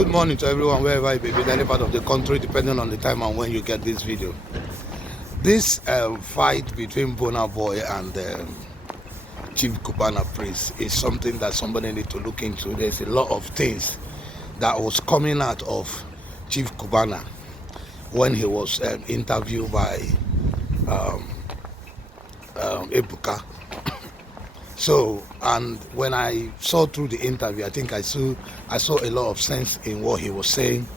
Good morning to everyone, wherever you may be, in any part of the country, depending on the time and when you get this video. This fight between Burna Boy and Chief Cubana priest is something that somebody need to look into. There's a lot of things that was coming out of Chief Cubana when he was interviewed by Ebuka. So, and when I saw through the interview, I think I saw a lot of sense in what he was saying,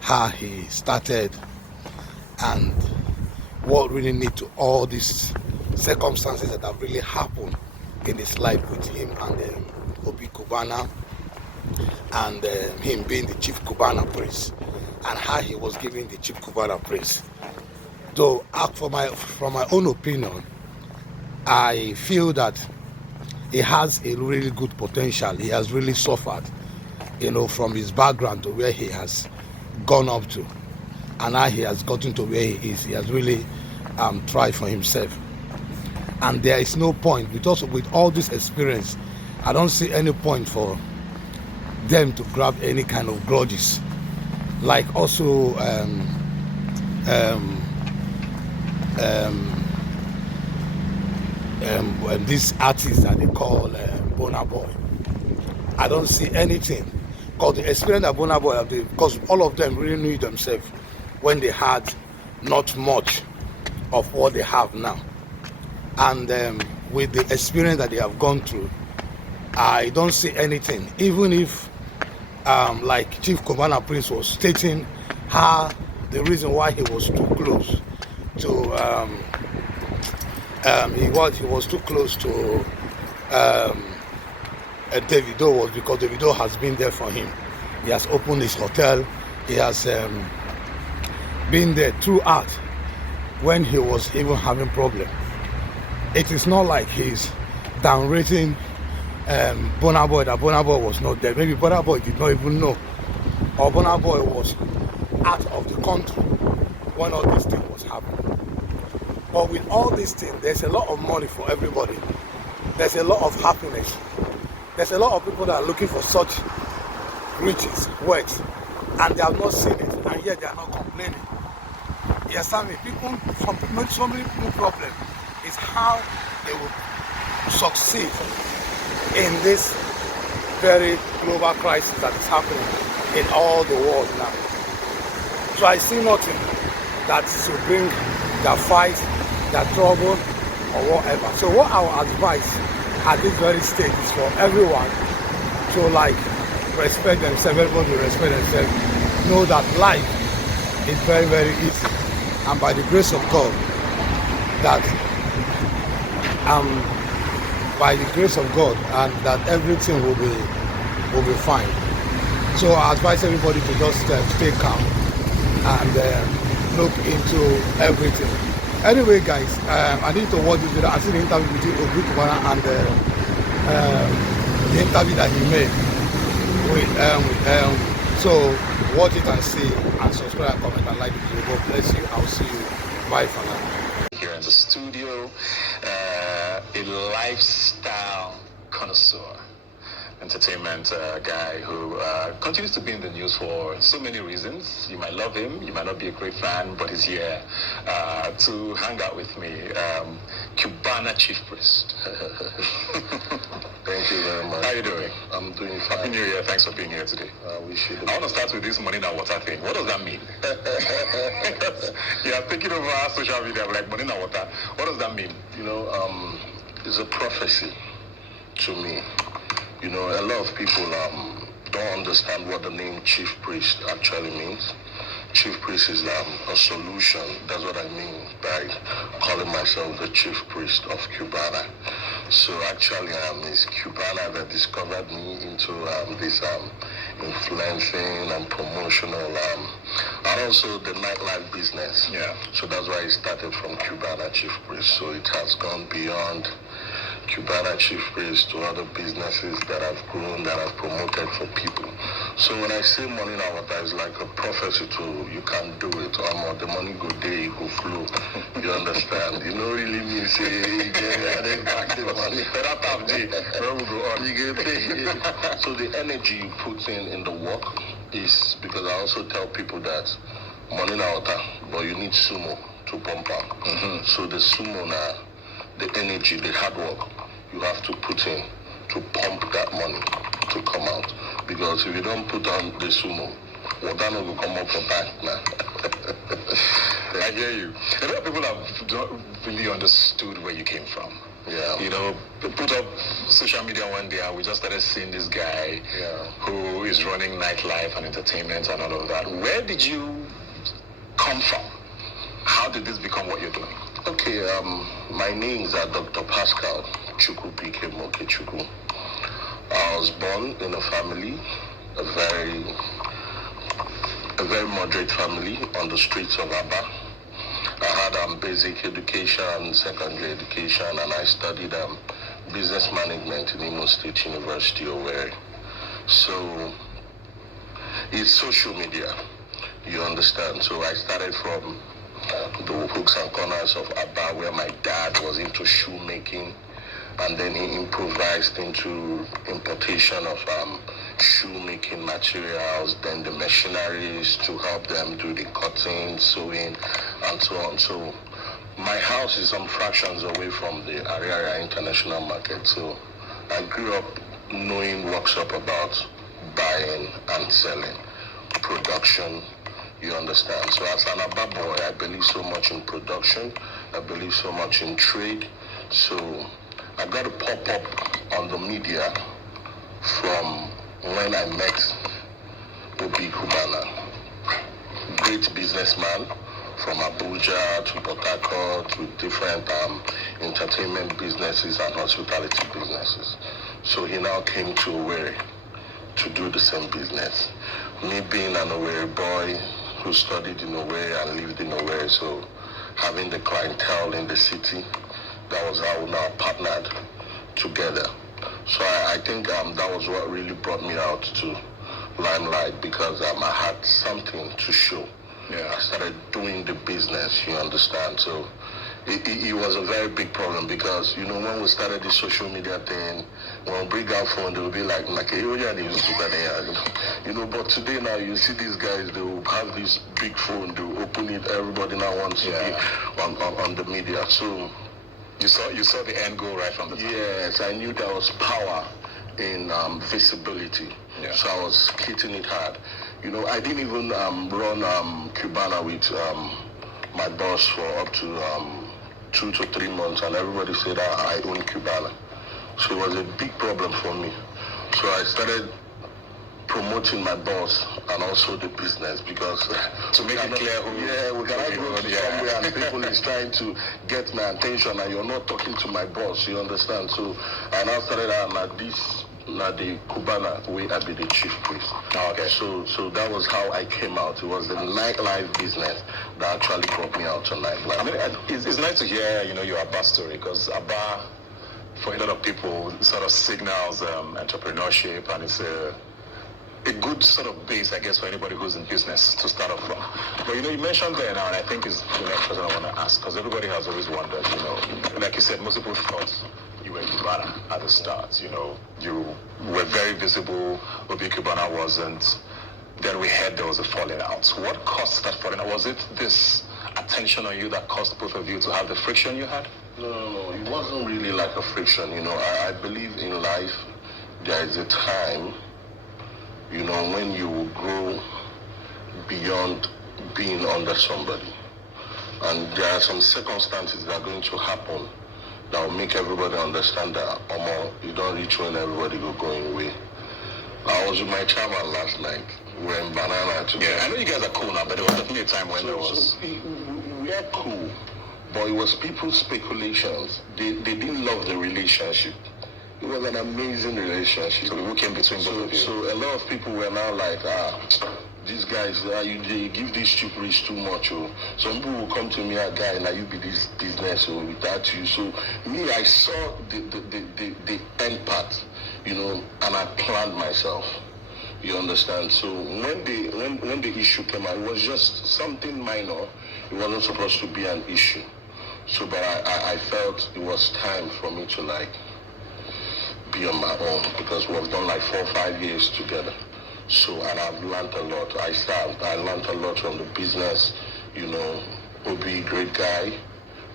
how he started, and what really need to all these circumstances that have really happened in his life with him and Obi Cubana and him being the Chief Cubana priest and how he was giving the Chief Cubana priest. Though, from my own opinion, I feel that he has a really good potential. He has really suffered, from his background to where he has gone up to, and now he has gotten to where he is. He has really tried for himself, and there is no point, because with all this experience, I don't see any point for them to grab any kind of grudges. Like also this artist that they call Burna Boy. I don't see anything, because the experience that Burna Boy have, because all of them really knew themselves when they had not much of what they have now, and with the experience that they have gone through, I don't see anything. Even if like Chief Cubana Prince was stating how the reason why he was too close to he was too close to Davido was because Davido has been there for him. He has opened his hotel. He has been there throughout when he was even having problem. It is not like he's downrating Burna Boy, that Burna Boy was not there. Maybe Burna Boy did not even know, or Burna Boy was out of the country when all this thing was happening. But with all these things, there's a lot of money for everybody. There's a lot of happiness. There's a lot of people that are looking for such riches, wealth, and they have not seen it, and yet they are not complaining. You understand me? So many people problem is how they will succeed in this very global crisis that is happening in all the world now. So I see nothing that should bring the fight, the trouble, or whatever. So what I would advise at this very stage is for everyone to respect themselves. Everybody respect themselves. Know that life is very, very easy, and by the grace of God, and that everything will be fine. So I advise everybody to just stay calm and look into everything. Anyway, guys, I need to watch this video. I see the interview between Obi Cubana and the interview that he made with so watch it and see, and subscribe, comment, and like the video. God bless you. I'll see you. Bye for now. Here in the studio, a lifestyle connoisseur, entertainment guy who continues to be in the news for so many reasons. You might love him, you might not be a great fan, but he's here to hang out with me. Cubana Chief Priest. Thank you very much. How are you doing? I'm doing fine. Happy New Year. Thanks for being here today. I wish you the I want to start with this money and water thing. What does that mean? You are taking over our social media like money and water. What does that mean? It's a prophecy to me. A lot of people don't understand what the name Chief Priest actually means. Chief Priest is a solution. That's what I mean by calling myself the Chief Priest of Cubana. So actually, it's Cubana that discovered me into this influencing and promotional and also the nightlife business. Yeah. So that's why it started from Cubana Chief Priest. So it has gone beyond Cubana Chief Priest to other businesses that have grown, that have promoted for people. So when I say money now, water is like a prophecy to you can do it, or the money go there, it go flow. You understand? You know, really mean say, yeah, back the money. That time, where we go on. You get paid. So the energy you put in the work, is because I also tell people that money na water, but you need sumo to pump out. So the sumo na the energy, the hard work you have to put in to pump that money to come out. Because if you don't put on the sumo, water no will come up for bank now. I hear you. A lot of people have not really understood where you came from. Yeah. You know, put up social media one day and we just started seeing this guy who is running nightlife and entertainment and all of that. Where did you come from? How did this become what you're doing? Okay, my name is Dr. Pascal Chukwu P.K. Mokechukwu. I was born in a family, a very moderate family on the streets of Aba. I had basic education, secondary education, and I studied business management in Imo State University, Owerri. So it's social media, you understand. So I started from the hooks and corners of Aba, where my dad was into shoemaking, and then he improvised into importation of shoemaking materials, then the machineries to help them do the cutting, sewing, and so on. So my house is some fractions away from the Ariaria International Market. So I grew up knowing what's up about buying and selling, production, you understand. So as an Aba boy, I believe so much in production, I believe so much in trade. So I got to pop up on the media from when I met Cubana, great businessman from Abuja to Port Harcourt with different entertainment businesses and hospitality businesses. So he now came to Owerri to do the same business. Me being an Owerri boy who studied in Owerri and lived in Owerri, so having the clientele in the city, that was how we now partnered together. So I think that was what really brought me out to limelight, because I had something to show. Yeah. I started doing the business, you understand. So it was a very big problem, because, you know, when we started the social media thing, when we bring out phone, they will be like, you know, but today now you see these guys, they will have this big phone, they will open it, everybody now wants to be on the media. So you saw the end goal right from the top. Yes, I knew there was power in visibility. Yeah. So I was hitting it hard. You know, I didn't even run Cubana with my boss for up to 2 to 3 months, and everybody said that I own Cubana. So it was a big problem for me. So I started promoting my boss and also the business, because to make it clear who we cannot go to somewhere and people is trying to get my attention and you're not talking to my boss, you understand. So I now started the Cubana way I be the chief priest. Oh, okay. So that was how I came out. It was the nightlife business that actually brought me out to nightlife. I mean, it's nice to hear, you know, your Aba story, because Aba, for a lot of people, sort of signals entrepreneurship, and it's a good sort of base, I guess, for anybody who's in business to start off from. But, you know, you mentioned there now, and I think is the next question I want to ask, because everybody has always wondered, you know, like you said, most people thought you were Cubana at the start, you know, you were very visible, Obi Cubana wasn't. Then we heard there was a falling out. What caused that falling out? Was it this attention on you that caused both of you to have the friction you had? No, it wasn't really like a friction, you know. I believe in life, there is a time, you know, when you will grow beyond being under somebody. And there are some circumstances that are going to happen that will make everybody understand that, you don't reach when everybody go going away. I was with my chairman last night. We're in Banana together. Yeah, I know you guys are cool now, but there was definitely a time when there was... We are cool, but it was people's speculations. They didn't love the relationship. It was an amazing relationship. So who came between both of you? So a lot of people were now like, these guys, they give these stupid too much. Oh. Some people will come to me, guy, now you be this business without you. So me, I saw the end part, you know, and I planned myself. You understand? So when the issue came out, it was just something minor. It wasn't supposed to be an issue. So, but I felt it was time for me to be on my own, because we've done 4 or 5 years together. So, and I've learned a lot. I learned a lot from the business. Obi, great guy,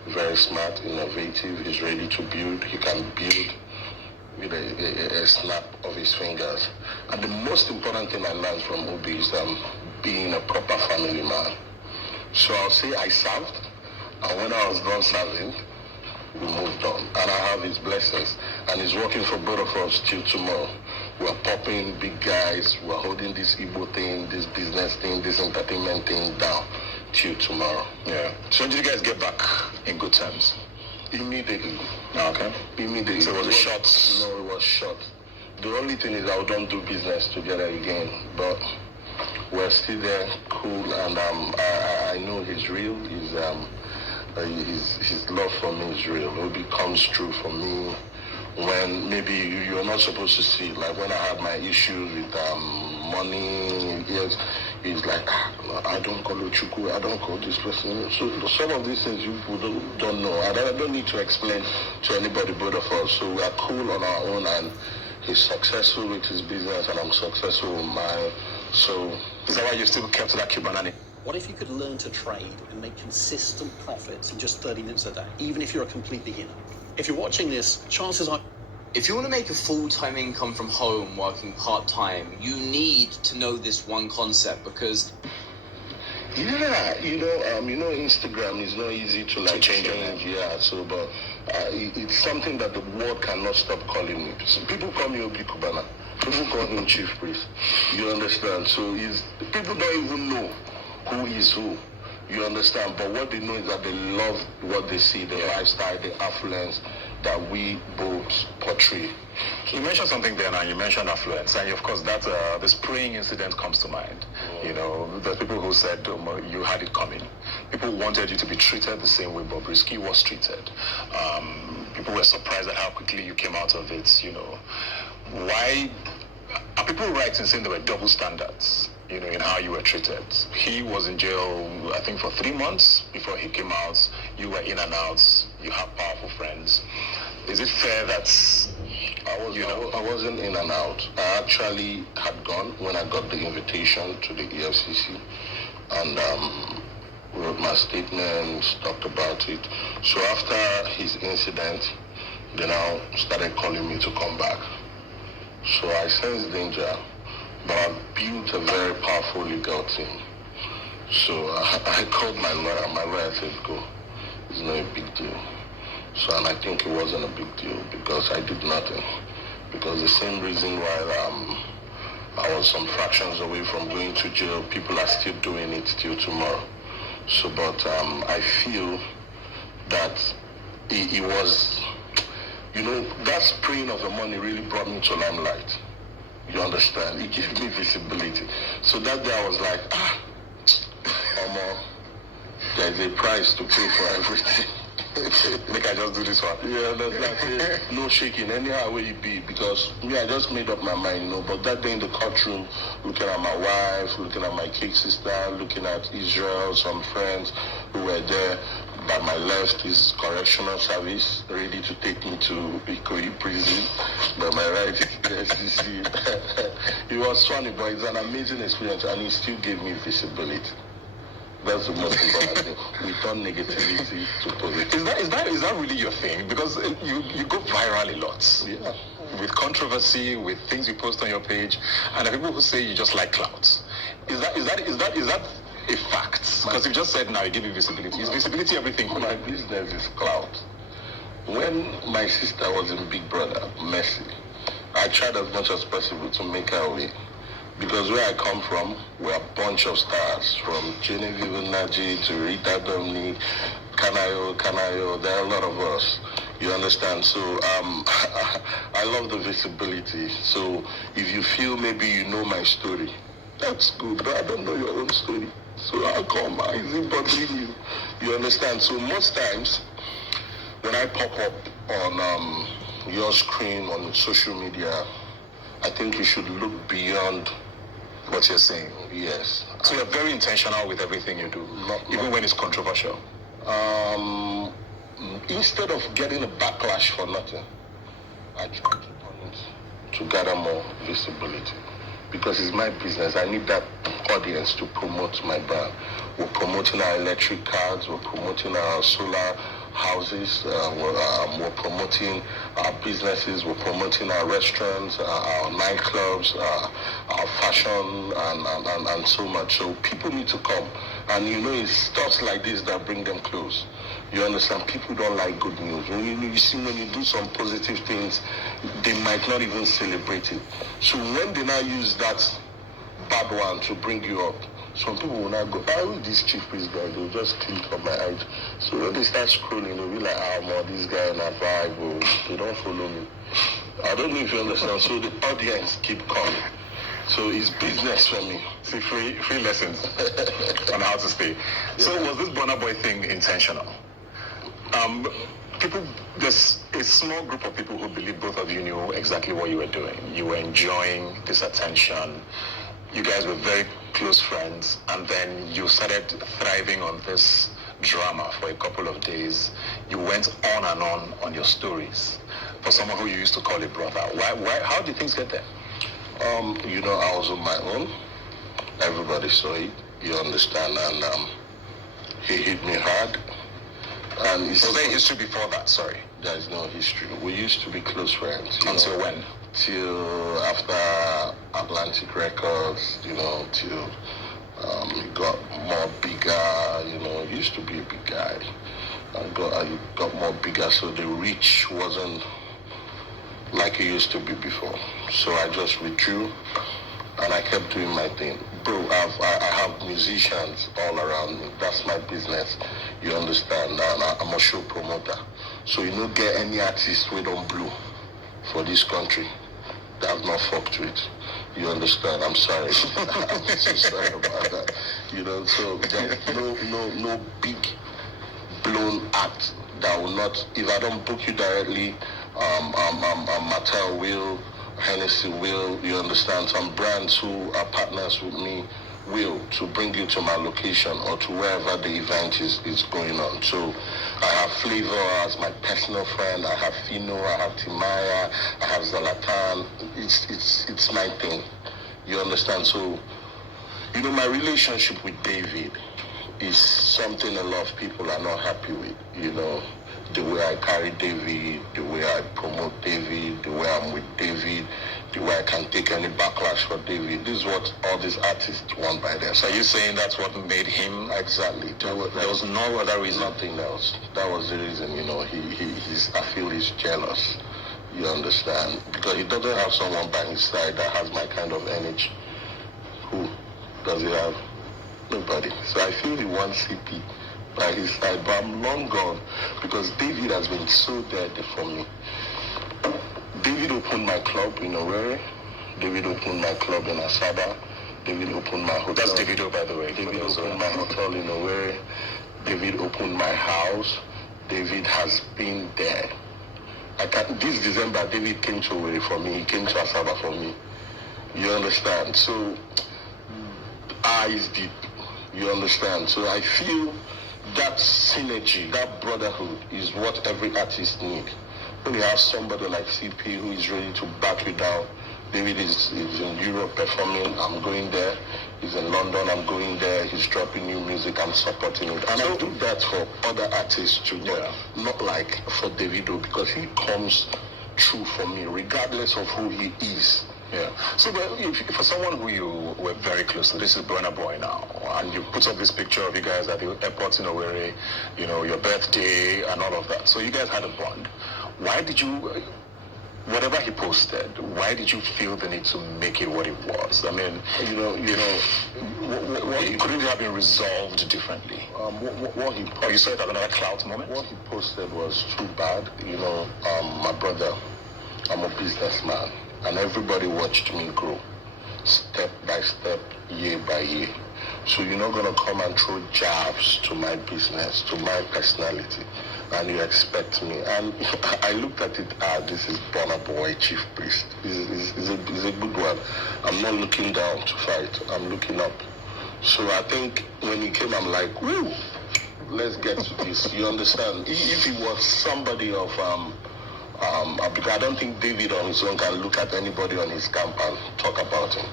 very smart, innovative. He's ready to build. He can build with a snap of his fingers. And the most important thing I learned from Obi is being a proper family man. So I'll say I served, and when I was done serving, we moved on. And I have his blessings. And he's working for both of us till tomorrow. We're popping big guys, we're holding this Igbo thing, this business thing, this entertainment thing down till tomorrow. Yeah. So when did you guys get back in good terms? Immediately. Okay. Immediately. So was it short? No, it was short. The only thing is I don't do business together again, but we're still there, cool, and I know he's real. His love for me is real. It comes true for me when maybe you're not supposed to see it. Like when I had my issues with money, yes, he's like, I don't call Chuku, I don't call this person. So some of these things you people don't know. I don't need to explain to anybody but of us. So we are cool on our own, and he's successful with his business, and I'm successful with mine. So is that why you still kept that Cubana name? What if you could learn to trade and make consistent profits in just 30 minutes a day, even if you're a complete beginner? If you're watching this, chances are... If you want to make a full-time income from home working part-time, you need to know this one concept because... Yeah, Instagram is not easy to change. Yeah, so, but it's something that the world cannot stop calling me. So people call me Obi Cubana. People call him Chief Priest. You understand? So people don't even know who is who. You understand? But what they know is that they love what they see, the lifestyle, the affluence that we both portray. You mentioned something there now, you mentioned affluence, and of course that the spraying incident comes to mind. The people who said you had it coming. People wanted you to be treated the same way Bobrisky was treated. People were surprised at how quickly you came out of it. Why are people right in saying there were double standards? In how you were treated. He was in jail, I think, for 3 months before he came out. You were in and out. You have powerful friends. Is it fair that I wasn't in and out? I actually had gone when I got the invitation to the EFCC, and wrote my statements, talked about it. So after his incident, they now started calling me to come back. So I sensed danger, but I built a very powerful legal team. So I called my lawyer. My lawyer said, go. It's not a big deal. So, and I think it wasn't a big deal because I did nothing. Because the same reason why I was some fractions away from going to jail, people are still doing it till tomorrow. So, but I feel that it was, that spraying of the money really brought me to limelight. You understand? It gave me visibility. So that day I was like, there's a price to pay for everything. Make I just do this one. Yeah, that's like no shaking, anyhow way it be, because I just made up my mind, but that day in the courtroom, looking at my wife, looking at my kid sister, looking at Israel, some friends who were there. By my left is correctional service, ready to take me to Ikoyi prison. By my right is the SEC. It was funny, but it's an amazing experience, and it still gave me visibility. That's the most important thing. We turn negativity to positive. Is that really your thing? Because you go viral a lot. Yeah. With controversy, with things you post on your page, and there are people who say you just like clout. Is that a fact? Because you just said now you give you visibility. Is visibility everything? My business is clout. When my sister was in Big Brother, Messi, I tried as much as possible to make her way. Because where I come from, we're a bunch of stars, from Genevieve Naji to Rita Dominic, Kanayo, there are a lot of us. You understand? So I love the visibility. So if you feel maybe you know my story, that's good, but I don't know your own story. So how come? Is it bothering you? You understand? So most times, when I pop up on your screen on social media, I think you should look beyond what you're saying. Yes. So you're very intentional with everything you do, even when it's controversial. Instead of getting a backlash for nothing, I try to turn it to gather more visibility. because it's my business. I need that audience to promote my brand. We're promoting our electric cars, we're promoting our solar houses, we're promoting our businesses, we're promoting our restaurants, our nightclubs, our fashion, and so much. So people need to come. And you know, it's stuff like this that bring them close. You understand? People don't like good news. When you see, when you do some positive things, they might not even celebrate it. So when they now use that bad one to bring you up, some people will not go, who is this chief priest guy? They'll just click on my eyes. So when they start scrolling, they'll be like, more this guy in a vibe. They don't follow me. I don't know if you understand. So the audience keep coming. So it's business for me. See, free lessons on how to stay. Yeah. So was this Burna Boy thing intentional? There's a small group of people who believe both of you knew exactly what you were doing. You were enjoying this attention. You guys were very close friends, and then you started thriving on this drama for a couple of days. You went on and on your stories. For someone who you used to call a brother, why? How did things get there? You know, I was on my own. Everybody saw it. You understand? And he hit me hard. And was there a history before that? Sorry. There is no history. We used to be close friends. Until when? Till after Atlantic Records, till he got more bigger, he used to be a big guy. I got more bigger, so the reach wasn't like it used to be before. So I just withdrew and I kept doing my thing. Bro, I have musicians all around me. That's my business. You understand? And I'm a show promoter. So you don't get any artist we don't blow for this country. I've not fucked with. You understand? I'm sorry. I'm so sorry about that. So there's no big blown act that will not, if I don't book you directly, Mattel will, Hennessy will, you understand? Some brands who are partners with me will, to bring you to my location or to wherever the event is going on. So I have Flavor as my personal friend, I have Fino, I have Timaya, I have Zlatan. It's my thing. You understand? So, my relationship with David is something a lot of people are not happy with, the way I carry David, the way I promote David, the way I'm with David, the way I can take any backlash for David. This is what all these artists want by them. So are you saying that's what made him? Exactly. There was no other reason? Nothing else. That was the reason, I feel he's jealous. You understand? Because he doesn't have someone by his side that has my kind of energy. Who does he have? Nobody. So I feel he wants CP by his side, but I'm long gone because David has been so dead for me. David opened my club in Owerri. David opened my club in Asaba. David opened my hotel. That's Davido, by the way. David opened my hotel in Owerri. David opened my house. David has been there. This December, David came to Owerri for me. He came to Asaba for me. You understand? So, eyes deep. You understand? So I feel that synergy, that brotherhood is what every artist needs. When you have somebody like CP who is ready to back you down, David is in Europe performing, I'm going there. He's in London, I'm going there. He's dropping new music, I'm supporting it. And I do that for other artists too, but not like for Davido, because he comes true for me, regardless of who he is. Yeah. So, for someone who you were very close to, this is Burna Boy now, and you put up this picture of you guys at the airport in Owerri, your birthday and all of that. So you guys had a bond. Why did you, whatever he posted, why did you feel the need to make it what it was? I mean, couldn't it have been resolved differently? What he posted, or you saw it as another clout moment? What he posted was too bad. My brother, I'm a businessman. And everybody watched me grow, step by step, year by year. So you're not going to come and throw jabs to my business, to my personality, and you expect me. And I looked at it, this is Burna Boy, Chief Priest. It's a good one. I'm not looking down to fight, I'm looking up. So I think when he came, I'm like, woo, let's get to this. You understand? If he was somebody of, because I don't think David on his own can look at anybody on his camp and talk about him.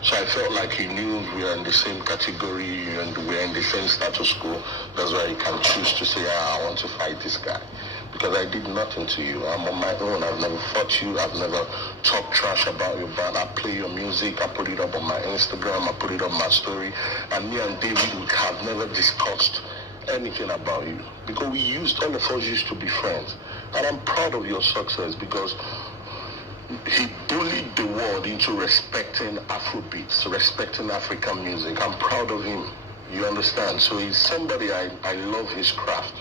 So I felt like he knew we are in the same category and we're in the same status quo. That's why he can choose to say, I want to fight this guy. Because I did nothing to you. I'm on my own. I've never fought you. I've never talked trash about your band. I play your music. I put it up on my Instagram. I put it on my story. And me and David, we have never discussed anything about you. Because all of us used to be friends. And I'm proud of your success because he bullied the world into respecting Afrobeats, respecting African music. I'm proud of him. You understand? So he's somebody I love his craft.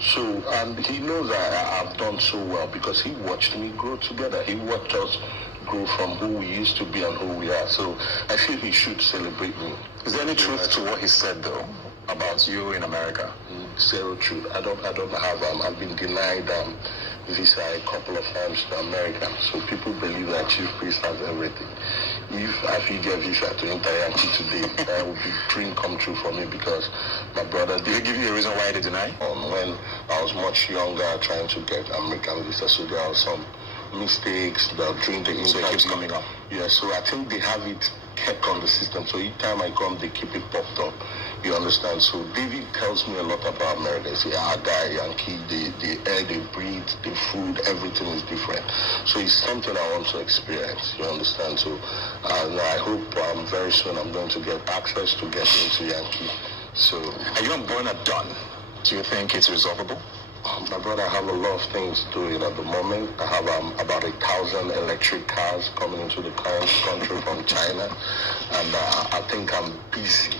So, and he knows I've done so well because he watched me grow together. He watched us grow from who we used to be and who we are. So I feel he should celebrate me. Is there any truth to what he said, though, about you in America? Zero truth. I don't have, I've been denied visa a couple of times to America. So people believe that Chief Priest has everything. If I could get visa to enter Yankee today, that would be dream come true for me because my brother Did he give you a reason why they deny? When I was much younger trying to get American visa, so there are some mistakes that during the interview. So it keeps coming up. Yeah, so I think they have it kept on the system. So each time I come, they keep it popped up. You understand? So David tells me a lot about America. He says, guy, Yankee, the air they breathe, the food, everything is different. So it's something I want to experience. You understand? So and I hope very soon I'm going to get access to get into Yankee. So Are you and Burna done? Do you think it's resolvable? My brother, I have a lot of things doing at the moment. I have about 1,000 electric cars coming into the country from China, and I think I'm busy.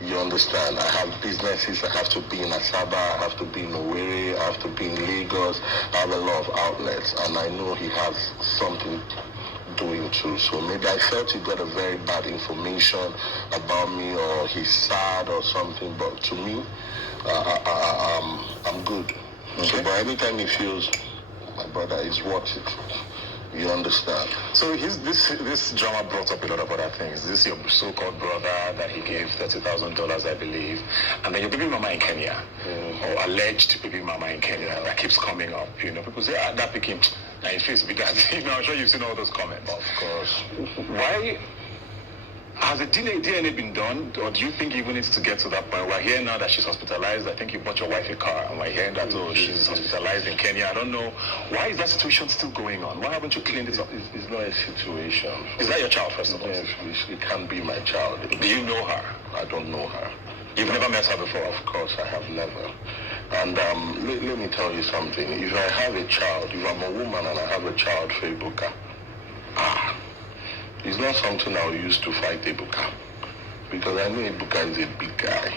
You understand? I have businesses. I have to be in Asaba. I have to be in Owerri. I have to be in Lagos. I have a lot of outlets, and I know he has something doing too. So maybe I felt he got a very bad information about me, or he's sad or something. But to me, I'm good. Okay. So, but anytime he feels my brother is worth it, you understand? So this drama brought up a lot of other things. This is your so-called brother that he gave $30,000, I believe, and then your baby mama in Kenya, or alleged baby mama in Kenya, that keeps coming up. You know, people say that became. Now his face be that. You know, I'm sure you've seen all those comments. Of course. Why? Has the DNA been done, or do you think even needs to get to that point? We're hearing now that she's hospitalized. I think you bought your wife a car, and we're hearing that she's hospitalized in Kenya. I don't know. Why is that situation still going on? Why haven't you cleaned it up? It's not a situation. Is that your child, first of all? Yes, it can be my child. Do you know her? I don't know her. You've never met her before? Of course, I have never. And let me tell you something. If I have a child, if I'm a woman and I have a child for Ibuka, it's not something I'll use to fight Ibuka. Because I know Ibuka is a big guy.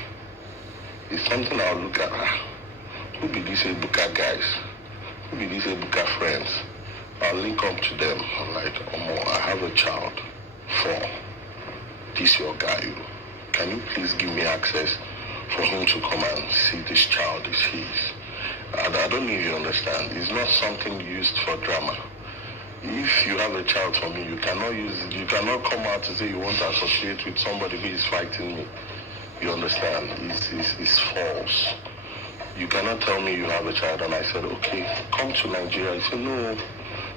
It's something I'll look at. Who be these Ibuka guys? Who be these Ibuka friends? I'll link up to them. I'm like, I have a child for this your guy. Can you please give me access for him to come and see this child is his? I don't know if you understand. It's not something used for drama. If you have a child for me, you cannot come out to say you want to associate with somebody who is fighting me. You understand? It's false. You cannot tell me you have a child and I said, okay, come to Nigeria. I said, no,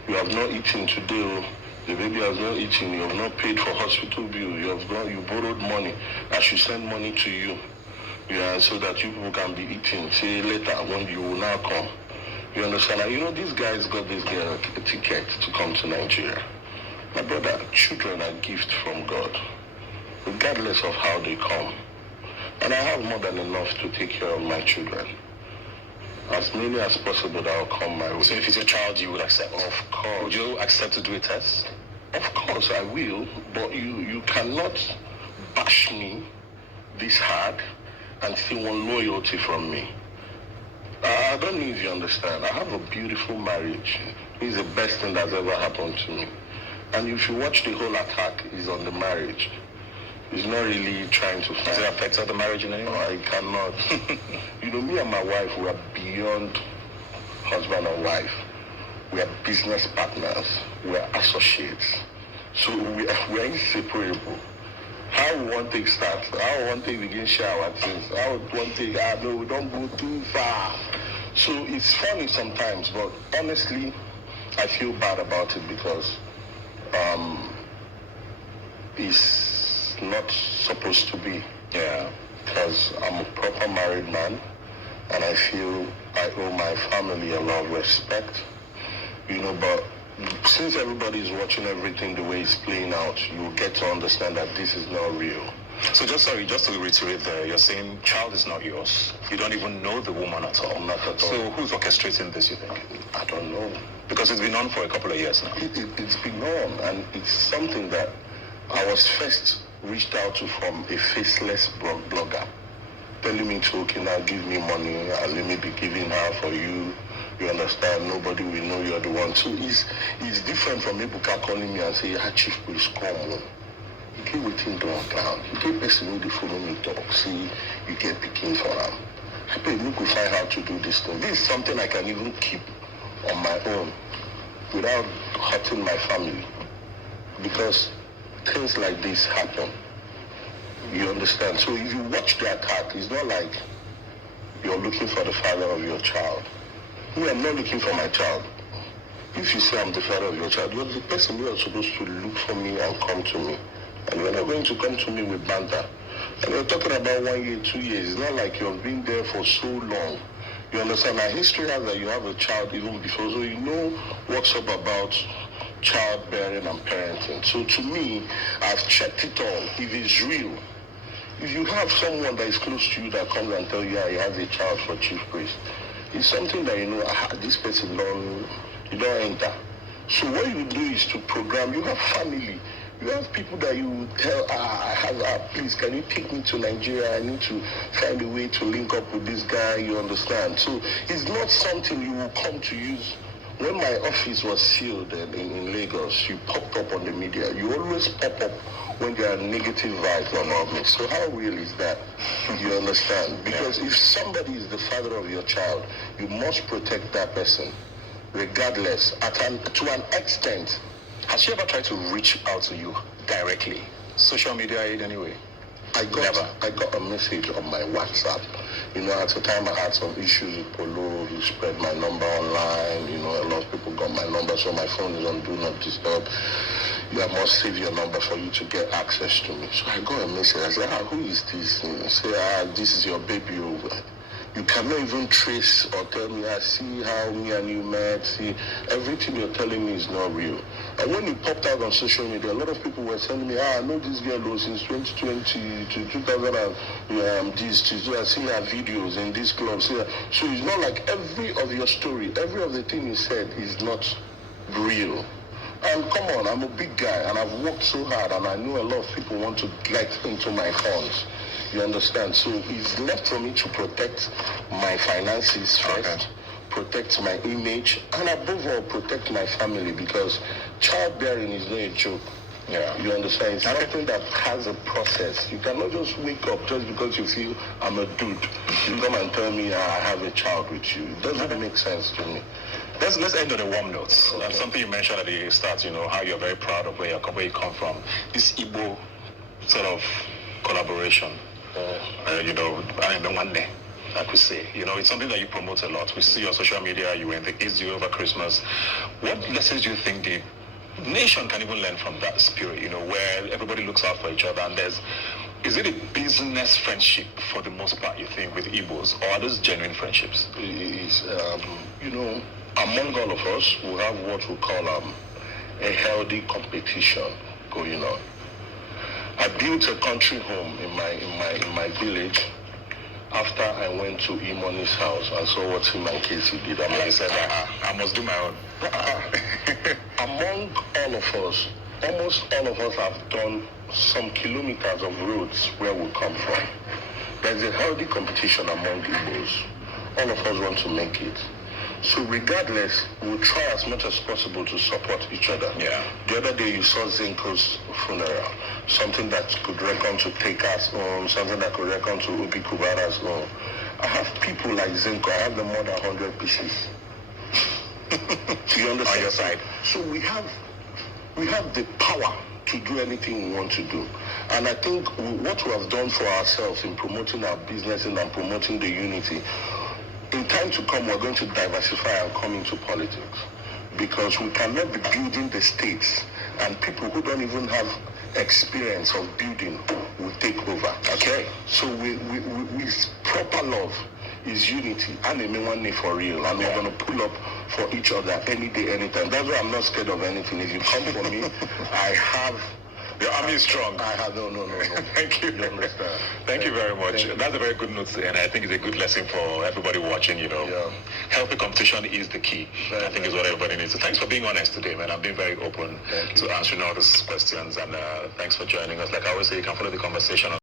you have not eaten today. The baby has not eaten. You have not paid for hospital bill. You borrowed money. I should send money to you. Yeah, so that you people can be eating. Say later when you will now come. You understand? And you know, these guys got this girl a ticket to come to Nigeria. My brother, children are gifts from God, regardless of how they come. And I have more than enough to take care of my children. As many as possible that will come my way. So if it's your child, you would accept? Of course. Would you accept to do a test? Of course I will, but you cannot bash me this hard and still want loyalty from me. I don't know if you understand. I have a beautiful marriage. It's the best thing that's ever happened to me. And if you watch the whole attack, it's on the marriage. It's not really trying to fight. Does it affect the marriage in any way? No, I cannot. You know, me and my wife, we are beyond husband and wife. We are business partners. We are associates. So we are inseparable. How one thing starts, how one thing begin share our things, how one thing, no, we don't go too far. So it's funny sometimes, but honestly, I feel bad about it because is not supposed to be. Yeah. Because I'm a proper married man, and I feel I owe my family a lot of respect. But since everybody is watching everything the way it's playing out, you get to understand that this is not real. So just to reiterate there, you're saying child is not yours. You don't even know the woman at all. Not at all. So who's orchestrating this, you think? I don't know. Because it's been on for a couple of years now. It's been on, and it's something that I was first reached out to from a faceless blogger, telling me to, okay, now give me money, and let me be giving her for you. You understand? Nobody will know you're the one. So it's different from Ebuka calling me and say, Chief, please come on. You get waiting down town. You get person who they follow me talk. See, you get picking for them. I bet you could find how to do this thing. This is something I can even keep on my own without hurting my family. Because things like this happen. You understand? So if you watch the attack, it's not like you're looking for the father of your child. Me, I'm not looking for my child. If you say I'm the father of your child, you're the person who is supposed to look for me and come to me. And you're not going to come to me with banter. And we're talking about 1 year, 2 years. It's not like you've been there for so long. You understand? Our history has that you have a child even before, so you know what's up about childbearing and parenting. So to me, I've checked it all. If it's real, if you have someone that is close to you that comes and tells you, yeah, he has a child for Chief Priest, it's something that this person you don't enter. So what you do is to program. You have family. You have people that you tell, please, can you take me to Nigeria? I need to find a way to link up with this guy, you understand? So it's not something you will come to use. When my office was sealed in Lagos, you popped up on the media. You always pop up when there are negative vibes about me. So how real is that? You understand? Because if somebody is the father of your child, you must protect that person, regardless, to an extent. Has she ever tried to reach out to you directly? Social media aid anyway? I got a message on my WhatsApp. At the time I had some issues with Polo. He spread my number online. A lot of people got my number, so my phone is on Do Not Disturb. I must save your number for you to get access to me. So I got a message. I said, who is this? I say, this is your baby. You cannot even trace or tell me, I see how me and you met. See, everything you're telling me is not real. And when it popped out on social media, a lot of people were telling me, I know this girl since 2020 to 2000 I see her videos in these clubs here. So it's not like every of your story, every of the thing you said is not real. And come on, I'm a big guy and I've worked so hard and I know a lot of people want to get into my funds. You understand? So it's left for me to protect my finances first, protect my image, and above all, protect my family, because childbearing is not a joke. Yeah. You understand? It's something that has a process. You cannot just wake up just because you feel I'm a dude. You come and tell me I have a child with you. It doesn't make sense to me. Let's end on a warm note. Okay. Something you mentioned at the start, how you're very proud of where you come from. This Igbo sort of collaboration. I don't want I could say. It's something that you promote a lot. We see on social media, you were in the East over Christmas. What lessons do you think the nation can even learn from that spirit, where everybody looks out for each other and is it a business friendship for the most part, you think, with Igbos, or are those genuine friendships? It is, among all of us, we have what we call a healthy competition going on. I built a country home in my village after I went to Imoni's house and saw what him and Casey did. I said, I must do my own. Among all of us, almost all of us have done some kilometers of roads where we come from. There's a healthy competition among Igbos. All of us want to make it. So regardless, we'll try as much as possible to support each other. Yeah. The other day you saw Zinko's funeral, something that could reckon to Teka's own, something that could reckon to Ubi Cubana's own. I have people like Zinko, I have them more than 100 pieces. You understand? On your side. So we have the power to do anything we want to do. And I think what we have done for ourselves in promoting our business and promoting the unity, in time to come, we're going to diversify and come into politics, because we cannot be building the states and people who don't even have experience of building will take over. Okay? So with proper love is unity and one day for real, and we're gonna pull up for each other any day, anytime. That's why I'm not scared of anything. If you come for me, I have. Your army is strong. I have no. Thank you. You understand? Thank you very much. That's a very good note, and I think it's a good lesson for everybody watching. Healthy competition is the key. I think is what everybody needs. So thanks for being honest today, man. I've been very open to answering all these questions, and thanks for joining us. Like I always say, you can follow the conversation on